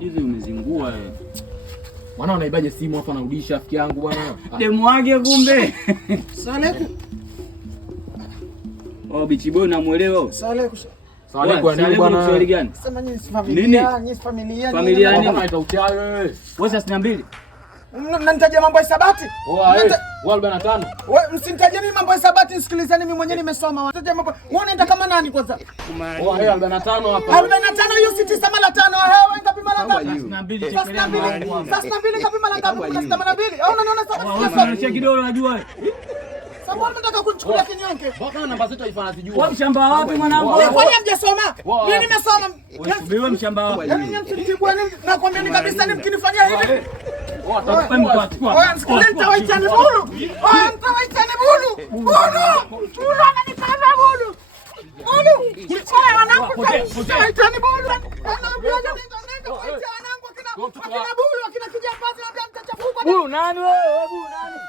Juzi umezingua wewe. Bwana unaibaje simu afa anarudisha rafiki yangu bwana? Demu wake kumbe. Saleko. Oh, bichi boy namuelewa. Saleko. Saleko ni bwana. Swali gani? Sema nyinyi si familia, nyinyi si familia. Familia nini? Kama itautiayo wewe. Wewe 62. Mnanitaja mambo ya hisabati? Wewe 45. Wewe msinitaje mimi mambo ya hisabati, nisikilizeni mimi mwenyewe nimesoma. Unataja mambo. Wewe unaenda kama nani kwanza? Wewe 45 hapa. 45 hiyo si 9 mara 5. Wewe ngapi mara ngapi? 62 Sasa 2 ngapi mara ngapi? 62. Au unaniona sasa? Unacheki kidole unajua. Sababu unataka kunichukulia kinyonge. Bwana namba zetu haifana sijui. Wewe mshamba wapi mwanangu? Wewe kwani hamjasoma? Mimi nimesoma. Wewe mshamba wapi? Yaani msimtibua nini? Nakwambia ni kabisa ni mkinifanyia hivi. Nitawaitani bulu. Nitawaitani bulu. Bulu ananipanda bulu. Bulu. Wewe wanangu nitawaitani bulu. Anaambia nenda kuita wanangu akina bulu akina kijambazi labda mtachafuka. Bulu nani wewe? Bulu nani?